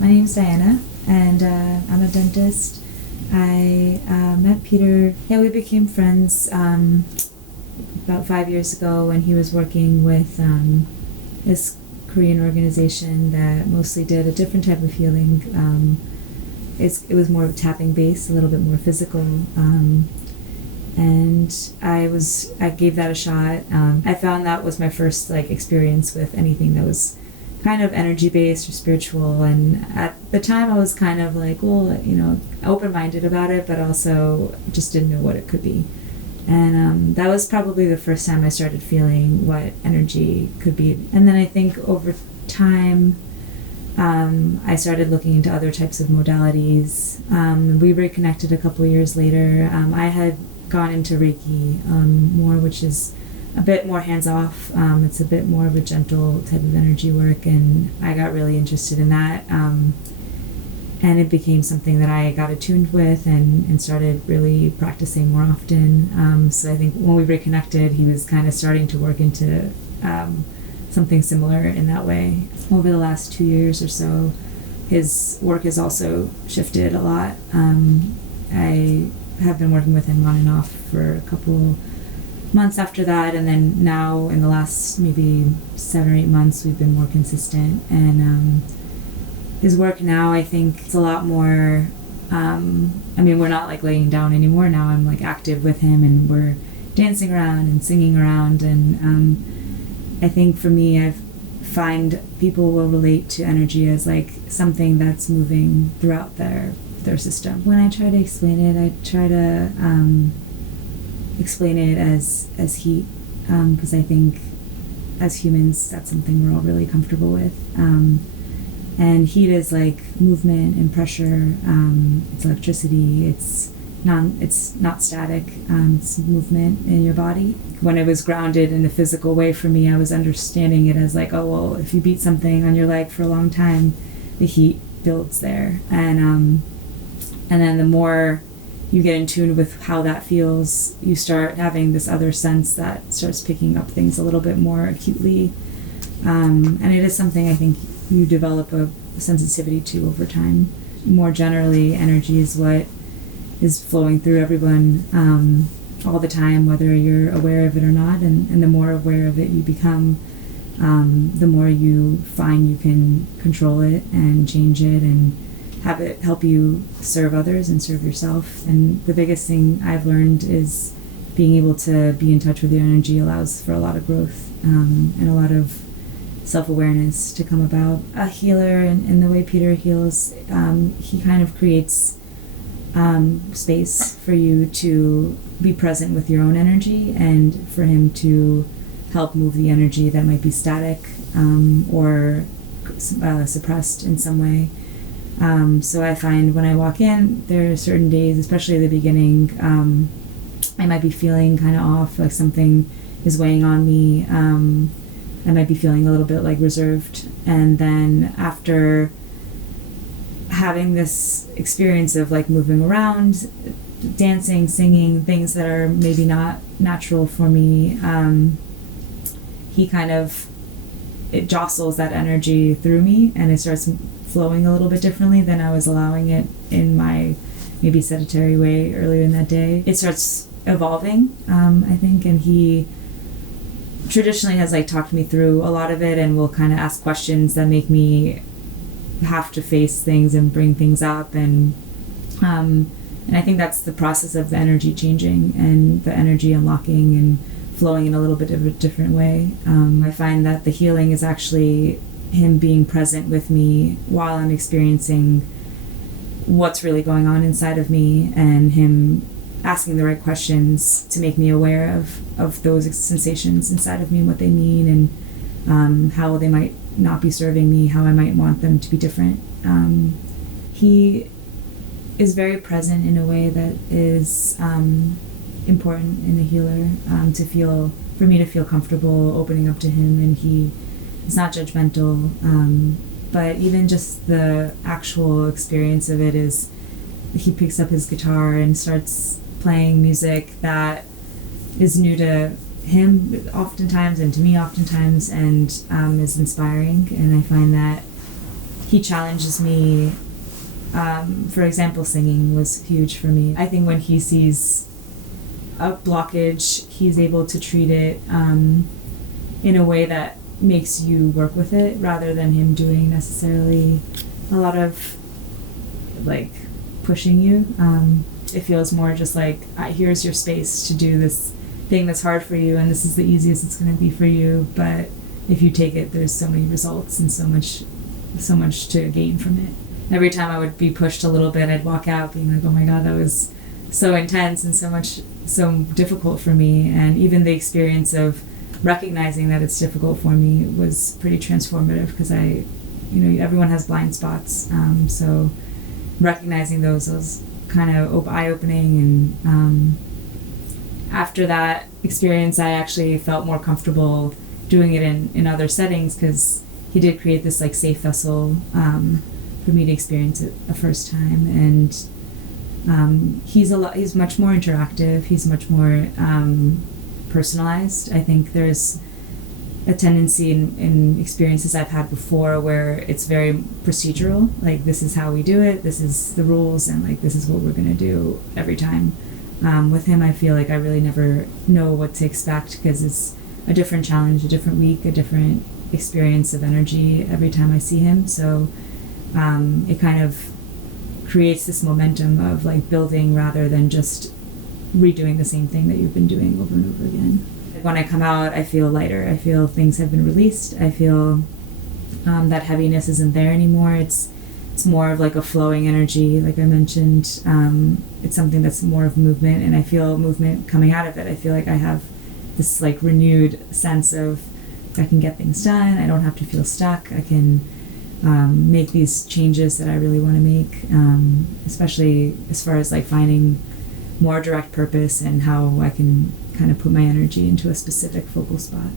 My name's Diana, and I'm a dentist. I met Peter. Yeah, we became friends about 5 years ago when he was working with this Korean organization that mostly did a different type of healing. It was more tapping based, a little bit more physical. And I gave that a shot. I found that was my first experience with anything that was kind of energy based or spiritual, and at the time I was kind of open-minded about it, but also just didn't know what it could be. And that was probably the first time I started feeling what energy could be. And then I think over time I started looking into other types of modalities. We reconnected a couple of years later. I had gone into Reiki more, which is a bit more hands-off. It's a bit more of a gentle type of energy work, and I got really interested in that. And it became something that I got attuned with and started really practicing more often. So I think when we reconnected, he was kind of starting to work into something similar in that way. Over the last 2 years or so, his work has also shifted a lot. I have been working with him on and off for a couple months after that, and then now in the last maybe 7 or 8 months we've been more consistent. And his work now, I think it's a lot more we're not laying down anymore. Now I'm active with him, and we're dancing around and singing around. And I think for me, I find people will relate to energy as something that's moving throughout their system. When I try to explain it, I try to explain it as heat, because I think as humans that's something we're all really comfortable with. And heat is movement and pressure. It's electricity. It's not static. It's movement in your body. When it was grounded in a physical way for me, I was understanding it as if you beat something on your leg for a long time, the heat builds there. And then the more you get in tune with how that feels, you start having this other sense that starts picking up things a little bit more acutely. And it is something I think you develop a sensitivity to over time. More generally, energy is what is flowing through everyone all the time, whether you're aware of it or not. And the more aware of it you become, the more you find you can control it and change it and have it help you serve others and serve yourself. And the biggest thing I've learned is being able to be in touch with your energy allows for a lot of growth and a lot of self-awareness to come about. A healer, and the way Peter heals, he kind of creates space for you to be present with your own energy, and for him to help move the energy that might be static or suppressed in some way. So I find when I walk in, there are certain days, especially at the beginning, I might be feeling kind of off, something is weighing on me. I might be feeling a little bit reserved. And then after having this experience of moving around, dancing, singing, things that are maybe not natural for me, he kind of, it jostles that energy through me, and it starts flowing a little bit differently than I was allowing it in my maybe sedentary way earlier in that day. It starts evolving, I think, and he traditionally has talked me through a lot of it, and will kind of ask questions that make me have to face things and bring things up, and I think that's the process of the energy changing and the energy unlocking and flowing in a little bit of a different way. I find that the healing is actually him being present with me while I'm experiencing what's really going on inside of me, and him asking the right questions to make me aware of those sensations inside of me and what they mean, and how they might not be serving me, how I might want them to be different. He is very present in a way that is important in a healer, for me to feel comfortable opening up to him, and he is not judgmental, but even just the actual experience of it is he picks up his guitar and starts playing music that is new to him oftentimes and to me oftentimes, and is inspiring. And I find that he challenges me. For example, singing was huge for me. I think when he sees a blockage, he's able to treat it in a way that makes you work with it, rather than him doing necessarily a lot of like pushing you. It feels more just like, here's your space to do this thing that's hard for you, and this is the easiest it's going to be for you, but if you take it, there's so many results and so much to gain from it. Every time I would be pushed a little bit, I'd walk out being like, oh my god, that was so intense and so difficult for me. And even the experience of recognizing that it's difficult for me was pretty transformative, because everyone has blind spots, so recognizing those was kind of eye-opening. And after that experience, I actually felt more comfortable doing it in other settings, because he did create this like safe vessel for me to experience it the first time. And he's much more interactive. He's much more personalized. I think there's a tendency in experiences I've had before where it's very procedural, like this is how we do it, this is the rules, and like this is what we're going to do every time. With him, I feel like I really never know what to expect, because it's a different challenge, a different week, a different experience of energy every time I see him. So it kind of creates this momentum of like building, rather than just redoing the same thing that you've been doing over and over again. When I come out, I feel lighter. I feel things have been released. I feel that heaviness isn't there anymore. It's more of like a flowing energy, like I mentioned. It's something that's more of movement, and I feel movement coming out of it. I feel like I have this like renewed sense of I can get things done. I don't have to feel stuck. I can make these changes that I really want to make, especially as far as like finding more direct purpose and how I can kind of put my energy into a specific focal spot.